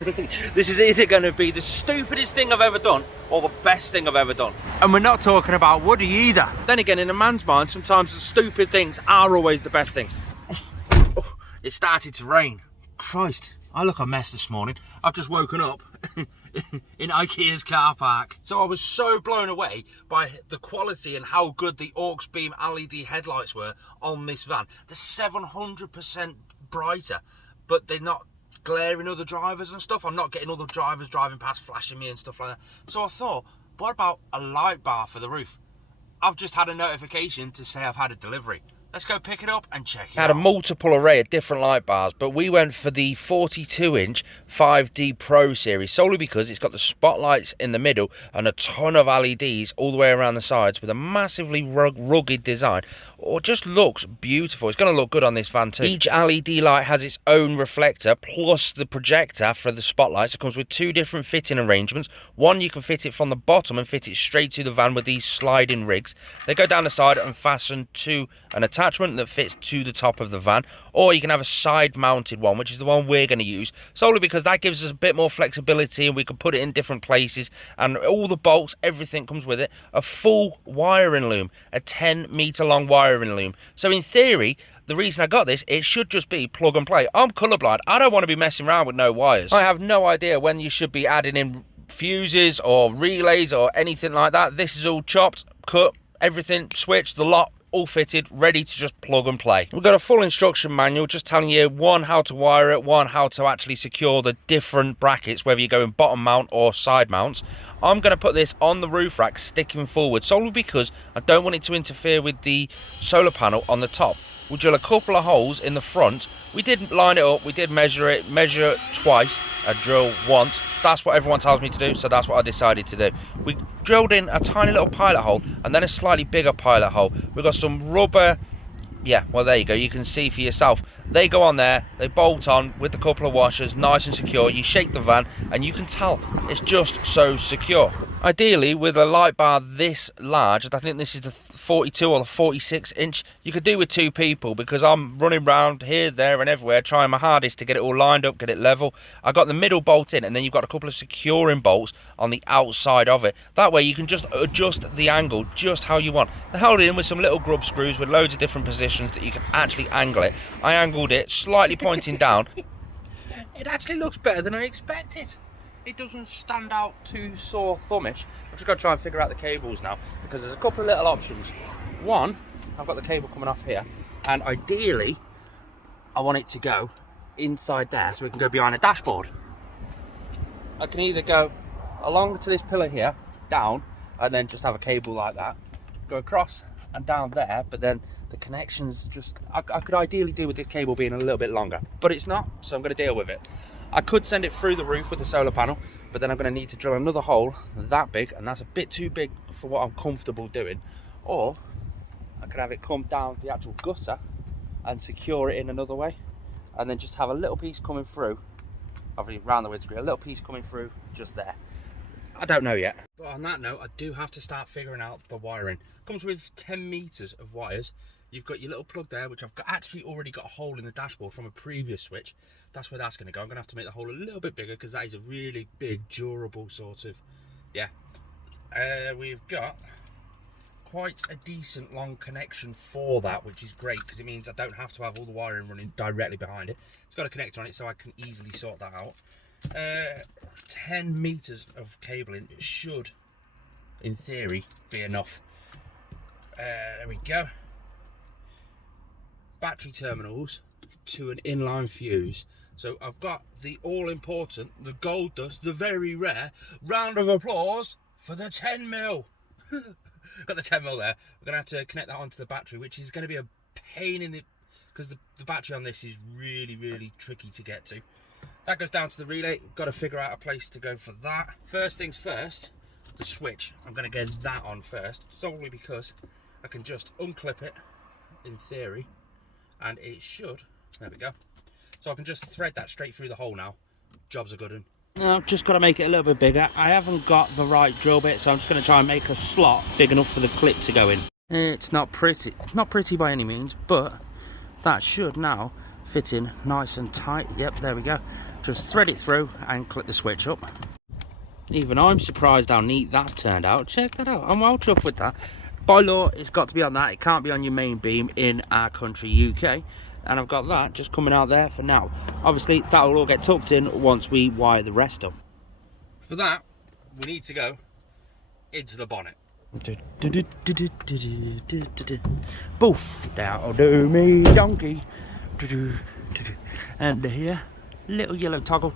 This is either going to be the stupidest thing I've ever done or the best thing I've ever done. And we're not talking about Woody either. Then again, in a man's mind, sometimes the stupid things are always the best thing. Oh, it started to rain. Christ, I look a mess this morning. I've just woken up in IKEA's car park. So I was so blown away by the quality and how good the auxbeam LED headlights were on this van. They're 700% brighter, but they're not glaring other drivers and stuff. I'm not getting other drivers driving past flashing me and stuff like that. So I thought, what about a light bar for the roof? I've just had a notification to say I've had a delivery. Let's go pick it up and check it out. Had a multiple array of different light bars, but we went for the 42-inch 5D Pro series solely because it's got the spotlights in the middle and a ton of LEDs all the way around the sides with a massively rugged design. Or just looks beautiful. It's going to look good on this van too. Each LED light has its own reflector plus the projector for the spotlights. It comes with two different fitting arrangements. One, you can fit it from the bottom and fit it straight to the van with these sliding rigs. They go down the side and fasten to an attachment that fits to the top of the van. Or you can have a side mounted one, which is the one we're going to use, solely because that gives us a bit more flexibility and we can put it in different places, and all the bolts, everything comes with it. A full wiring loom, a 10-meter long wiring loom. So in theory, the reason I got this, it should just be plug and play. I'm colourblind. I don't want to be messing around with no wires. I have no idea when you should be adding in fuses or relays or anything like that. This is all chopped, cut, everything switched, the lot all fitted, ready to just plug and play. We've got a full instruction manual just telling you, one, how to wire it, one, how to actually secure the different brackets, whether you're going bottom mount or side mounts. I'm going to put this on the roof rack sticking forward solely because I don't want it to interfere with the solar panel on the top. We'll drill a couple of holes in the front. We did line it up, we did measure it, measure twice, drill once. That's what everyone tells me to do, so that's what I decided to do. We drilled in a tiny little pilot hole and then a slightly bigger pilot hole. We've got some rubber, yeah, well there you go, you can see for yourself. They go on there, they bolt on with a couple of washers, nice and secure. You shake the van and you can tell it's just so secure. Ideally, with a light bar this large, I think this is the 42 or the 46 inch, you could do with two people because I'm running around here, there and everywhere trying my hardest to get it all lined up, get it level. I got the middle bolt in and then you've got a couple of securing bolts on the outside of it. That way you can just adjust the angle just how you want. They're held in with some little grub screws with loads of different positions that you can actually angle it. I angled it slightly pointing down. It actually looks better than I expected. It doesn't stand out too sore thumbish. I've just got to try and figure out the cables now because there's a couple of little options. One, I've got the cable coming off here, and ideally I want it to go inside there so we can go behind the dashboard. I can either go along to this pillar here, down, and then just have a cable like that, go across and down there, but then the connections just, I could ideally do with this cable being a little bit longer, but it's not, so I'm going to deal with it. I could send it through the roof with the solar panel, but then I'm going to need to drill another hole that big, and that's a bit too big for what I'm comfortable doing. Or I could have it come down the actual gutter and secure it in another way, and then just have a little piece coming through, obviously round the windscreen, a little piece coming through just there. I don't know yet. But on that note, I do have to start figuring out the wiring. It comes with 10 meters of wires. You've got your little plug there, which I've actually already got a hole in the dashboard from a previous switch. That's where that's going to go. I'm going to have to make the hole a little bit bigger because that is a really big, durable sort of, yeah. We've got quite a decent long connection for that, which is great because it means I don't have to have all the wiring running directly behind it. It's got a connector on it so I can easily sort that out. 10 meters of cabling should, in theory, be enough. There we go. Battery terminals to an inline fuse. So I've got the all-important, the gold dust, the very rare round of applause for the 10mm. Got the 10mm there. We're gonna have to connect that onto the battery, which is going to be a pain in the, because the battery on this is really tricky to get to. That goes down to the relay. Got to figure out a place to go for that. First things first, the switch. I'm going to get that on first, solely because I can just unclip it, in theory, and it should, there we go. So I can just thread that straight through the hole now. Job's a good one. I've just got to make it a little bit bigger. I haven't got the right drill bit, so I'm just going to try and make a slot big enough for the clip to go in. It's not pretty by any means, but that should now Fits in nice and tight. Yep, there we go. Just thread it through and click the switch up. Even I'm surprised how neat that's turned out. Check that out. I'm well chuffed with that. By law, it's got to be on that. It can't be on your main beam in our country, UK. And I've got that just coming out there for now. Obviously, that will all get tucked in once we wire the rest up. For that, we need to go into the bonnet. Boof, that'll do me, donkey. And here, little yellow toggle.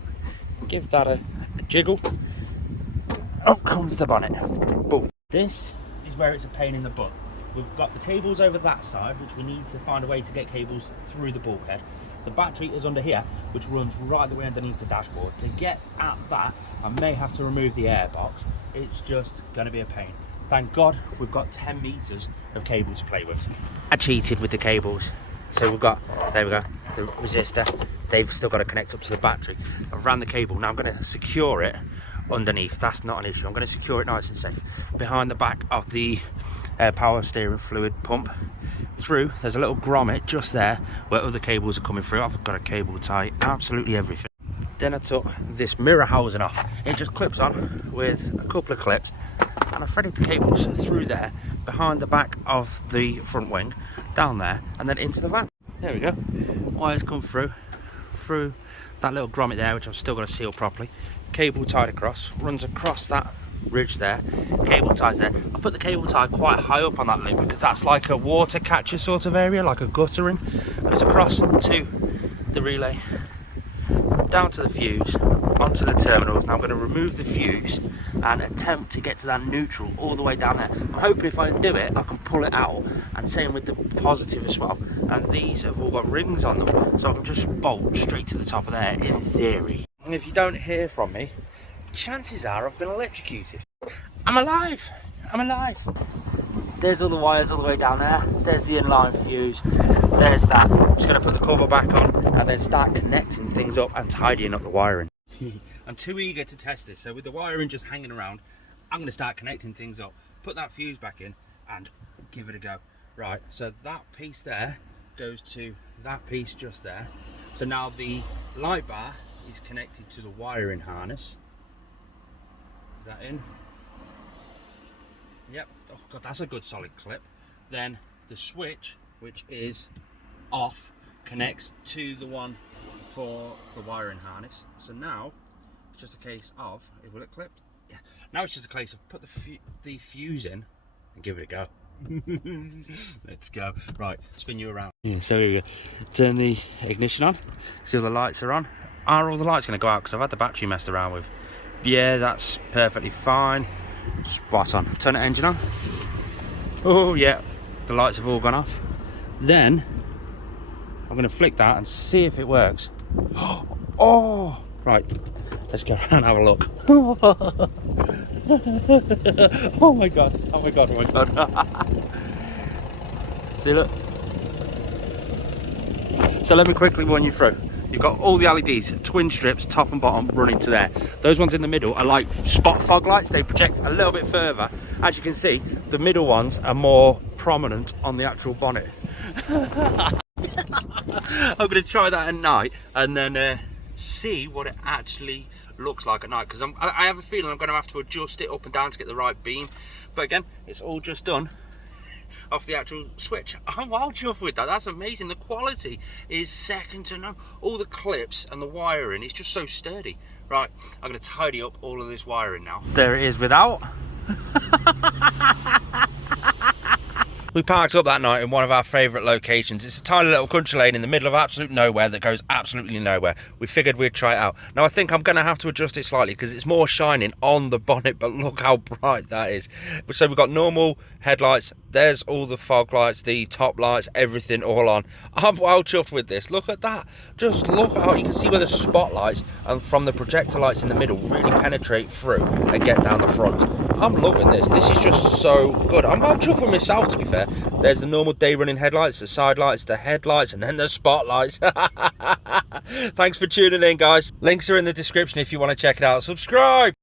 Give that a jiggle. Up comes the bonnet. Boom. This is where it's a pain in the butt. We've got the cables over that side, which we need to find a way to get cables through the bulkhead. The battery is under here, which runs right the way underneath the dashboard. To get at that, I may have to remove the air box. It's just going to be a pain. Thank God we've got 10 meters of cable to play with. I cheated with the cables. So we've got, there we go, the resistor. They've still got to connect up to the battery. I've ran the cable. Now I'm going to secure it underneath. That's not an issue. I'm going to secure it nice and safe behind the back of the power steering fluid pump. Through, there's a little grommet just there where other cables are coming through. I've got a cable tie absolutely everything. Then I took this mirror housing off. It just clips on with a couple of clips, and I threaded the cables through there behind the back of the front wing, down there, and then into the van. There we go. Wires come through that little grommet there, which I've still got to seal properly. Cable tied across, runs across that ridge there. Cable ties there. I put the cable tie quite high up on that loop because that's like a water catcher sort of area, like a guttering. Goes across to the relay, down to the fuse, onto the terminals. Now I'm going to remove the fuse and attempt to get to that neutral all the way down there. I'm hoping if I do it, I can pull it out, and same with the positive as well. And these have all got rings on them, so I can just bolt straight to the top of there in theory. And if you don't hear from me, chances are I've been electrocuted. I'm alive! I'm alive! There's all the wires all the way down there. There's the inline fuse. There's that. I'm just going to put the cover back on and then start connecting things up and tidying up the wiring. I'm too eager to test this, so with the wiring just hanging around, I'm going to start connecting things up, put that fuse back in and give it a go. Right, so that piece there goes to that piece just there. So now the light bar is connected to the wiring harness. Is that in? Yep. Oh god, that's a good solid clip. Then the switch, which is off, connects to the one for the wiring harness. So now it's just a case of, will it clip? Yeah. Now it's just a case of put the fuse in and give it a go. Let's go. Right, spin you around. Yeah, so here we go. Turn the ignition on. See all the lights are on. Are all the lights going to go out? Because I've had the battery messed around with. Yeah, that's perfectly fine. Spot on. Turn the engine on. Oh yeah, the lights have all gone off. Then I'm going to flick that and see if it works. Oh, right. Let's go around and have a look. Oh my god! Oh my god! Oh my god! See, look. So let me quickly run you through. You've got all the LEDs, twin strips, top and bottom, running to there. Those ones in the middle are like spot fog lights. They project a little bit further. As you can see, the middle ones are more prominent on the actual bonnet. I'm going to try that at night and then see what it actually looks like at night. Because I have a feeling I'm going to have to adjust it up and down to get the right beam. But again, it's all just done off the actual switch. I'm wild chuffed with that. That's amazing. The quality is second to none. All the clips and the wiring is just so sturdy. Right, I'm going to tidy up all of this wiring now. There it is without. We parked up that night in one of our favourite locations. It's a tiny little country lane in the middle of absolute nowhere that goes absolutely nowhere. We figured we'd try it out. Now I think I'm going to have to adjust it slightly because it's more shining on the bonnet, but look how bright that is. So we've got normal headlights. There's all the fog lights, the top lights, everything all on. I'm well chuffed with this. Look at that. Just look how you can see where the spotlights and from the projector lights in the middle really penetrate through and get down the front. I'm loving this. This is just so good. I'm well chuffed with myself, to be fair. There's the normal day running headlights, the side lights, the headlights, and then the spotlights. Thanks for tuning in, guys. Links are in the description if you want to check it out. Subscribe.